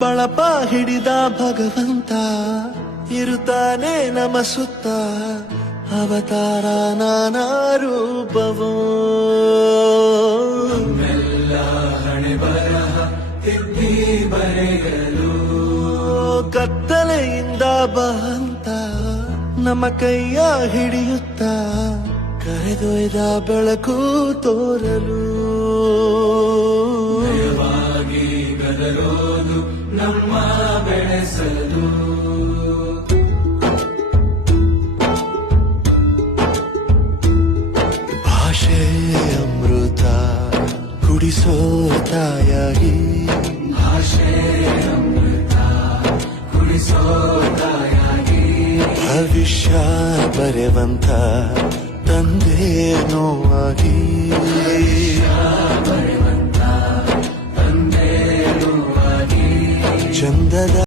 ಬಳಪ ಹಿಡಿದ ಭಗವಂತ ಇರುತ್ತಾನೆ ನಮ ಸುತ್ತ ಅವತಾರ ನಾನಾ ರೂಪವೋ ಮೆಲ್ಲ ಹಣೆ ಬರಹ ತಿದ್ದಿ ಬರೆಯಲು ಕತ್ತಲೆಯಿಂದ ಬಹಂತ ನಮ್ಮ ಕೈಯ ಹಿಡಿಯುತ್ತ ಕರೆದೊಯ್ದ ಬೆಳಕು ತೋರಲು ನಯವಾಗಿ ಗದರೋದು ನಮ್ಮ ಬೆಳೆಸಲು ಭಾಷೆ ಅಮೃತ ಕುಡಿಸೋ ತಾಯಾಗಿ ಭಾಷೆ ಅಮೃತ ಕುಡಿಸೋ ತಾಯಾಗಿ ಭವಿಷ್ಯ ಬರೆವಂತ ತಂದೆನೋ ಆಗಿ ಬರೆವಂತ ತಂದೆಯೂ ಆಗಿ ಚಂದದ